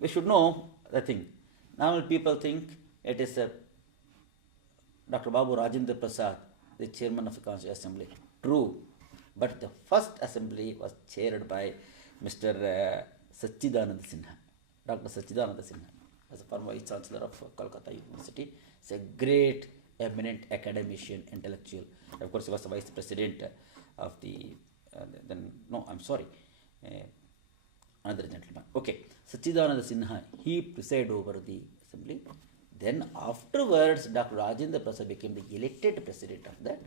we should know the thing. Now people think it is Dr. Babu Rajendra Prasad, the chairman of the Constituent Assembly. True, but the first assembly was chaired by Mr. Sachidanand Sinha, Dr. Sachidanand Sinha, as a former vice chancellor of Kolkata University. He's a great, eminent academician, intellectual. Of course, he was the vice president of the. Another gentleman. Okay, Sachidananda Sinha, he presided over the assembly. Then afterwards, Dr. Rajendra Prasad became the elected president of that.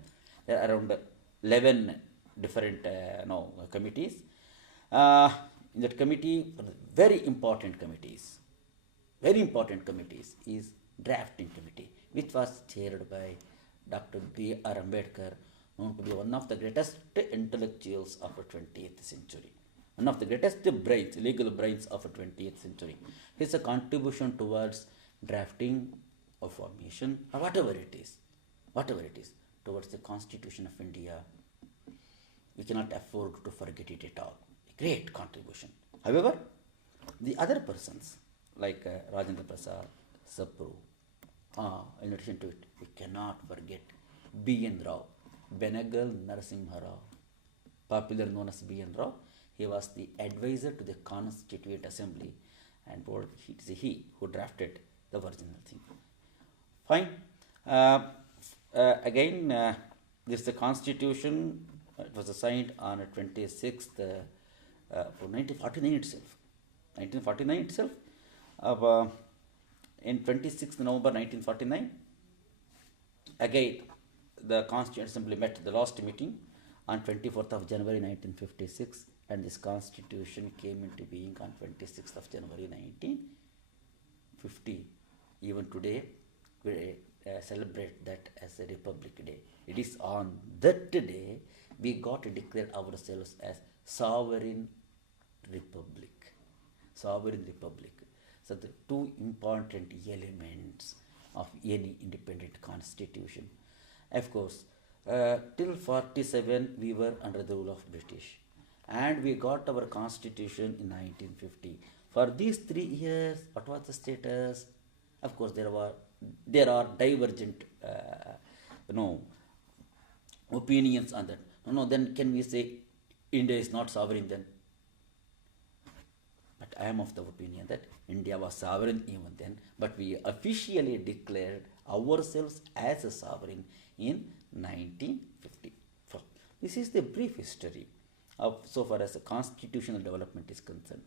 There are around 11 different committees. In that committee, very important committees is drafting committee, which was chaired by Dr. B.R. Ambedkar, known to be one of the greatest intellectuals of the 20th century. One of the greatest brains, legal brains of the 20th century. His contribution towards drafting or formation, or whatever it is, towards the Constitution of India, we cannot afford to forget it at all. A great contribution. However, the other persons, like Rajendra Prasad, Sapru, in addition to it, we cannot forget B.N. Rao, Benegal Narasimha Rao, popular known as B.N. Rao. He was the advisor to the Constituent Assembly, and it is he who drafted the original thing. Fine. Again, this is the Constitution. It was signed on 26th for 1949 itself. 1949 itself. In 26th November 1949, again the Constituent Assembly met the last meeting on 24th of January 1956, and this Constitution came into being on 26th of January 1950. Even today, we celebrate that as a Republic Day. It is on that day we got to declare ourselves as sovereign republic. Sovereign republic. So the two important elements of any independent constitution. Of course, till 47 we were under the rule of British, and we got our constitution in 1950. For these 3 years, what was the status? Of course, there are divergent opinions on that. Then can we say India is not sovereign then? But I am of the opinion that India was sovereign even then, but we officially declared ourselves as a sovereign in 1954. This is the brief history of so far as the constitutional development is concerned.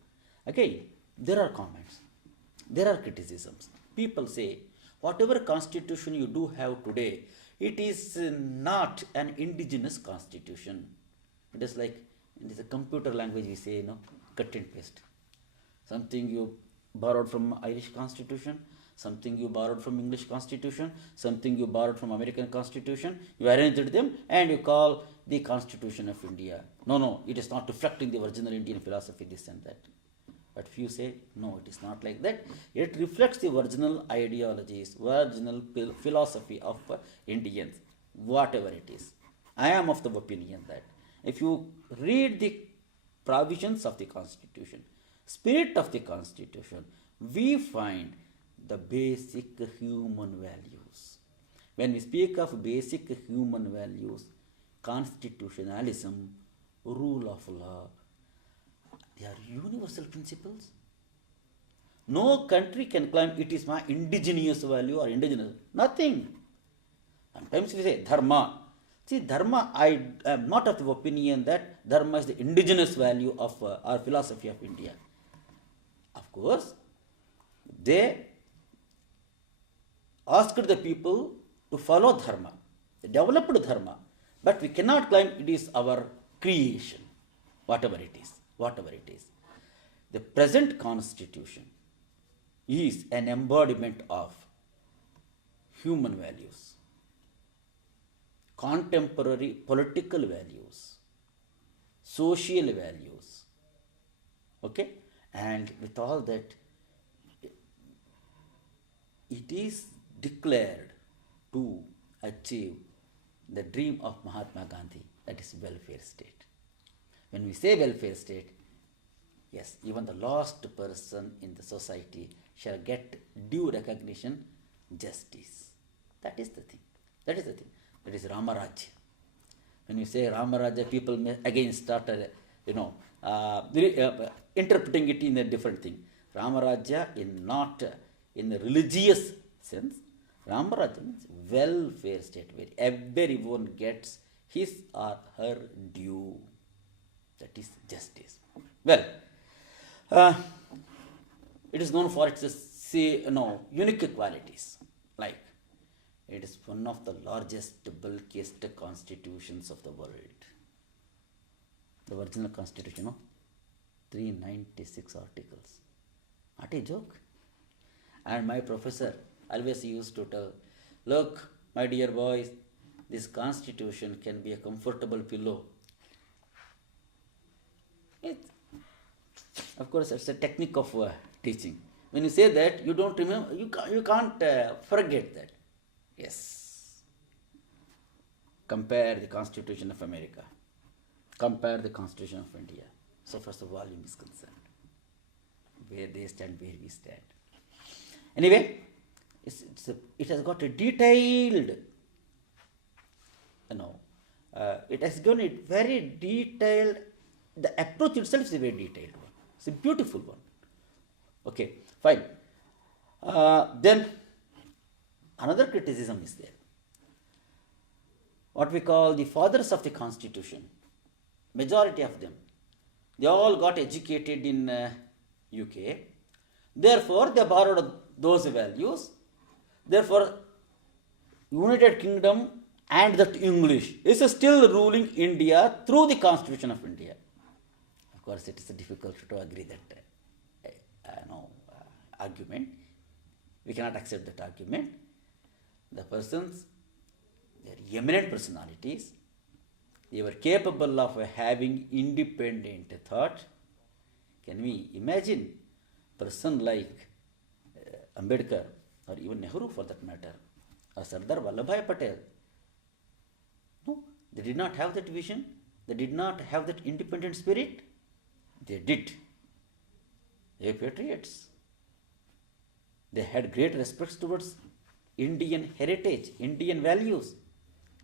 Again, there are comments, there are criticisms. People say, whatever constitution you do have today, it is not an indigenous constitution. It is like, it is a computer language we say, cut and paste. Something you borrowed from Irish constitution, something you borrowed from English constitution, something you borrowed from American constitution, you arranged them and you call the Constitution of India. No, it is not reflecting the original Indian philosophy, this and that. But few say, no, it is not like that. It reflects the original ideologies, original philosophy of Indians, whatever it is. I am of the opinion that if you read the provisions of the Constitution, spirit of the Constitution, we find the basic human values. When we speak of basic human values, constitutionalism, rule of law, they are universal principles. No country can claim it is my indigenous value or indigenous. Nothing. Sometimes we say dharma. See, dharma, I am not of the opinion that dharma is the indigenous value of our philosophy of India. Of course, they asked the people to follow dharma. They developed dharma. But we cannot claim it is our creation, whatever it is. The present constitution is an embodiment of human values, contemporary political values, social values. Okay? And with all that, it is declared to achieve the dream of Mahatma Gandhi, that is welfare state. When we say welfare state, Yes, even the lost person in the society shall get due recognition, justice. That is the thing. That is the thing. That is Ramarajya. When you say Ramarajya, people may again start, interpreting it in a different thing. Ramarajya in not in a religious sense. Ramarajya means welfare state where everyone gets his or her due. That is justice. Well, uh, it is known for its unique qualities. Like it is one of the largest, bulkiest constitutions of the world. The original constitution, 396 articles. Not a joke. And my professor always used to tell, look, my dear boys, this constitution can be a comfortable pillow. It, of course, it's a technique of teaching. When you say that, you don't remember, you can't forget that. Yes. Compare the Constitution of America. Compare the Constitution of India. So far as the volume is concerned. Where they stand, where we stand. Anyway, it has got a detailed, it has got a very detailed, the approach itself is a very detailed one. It's a beautiful one. Okay, fine. Then another criticism is there. What we call the fathers of the Constitution, majority of them, they all got educated in UK. Therefore, they borrowed those values. Therefore, United Kingdom and that English is still ruling India through the Constitution of India. Of course, it is difficult to agree that argument. We cannot accept that argument. The persons, they are eminent personalities. They were capable of having independent thought. Can we imagine a person like Ambedkar or even Nehru for that matter or Sardar Vallabhbhai Patel? No, they did not have that vision. They did not have that independent spirit. They did. They were patriots. They had great respect towards Indian heritage, Indian values.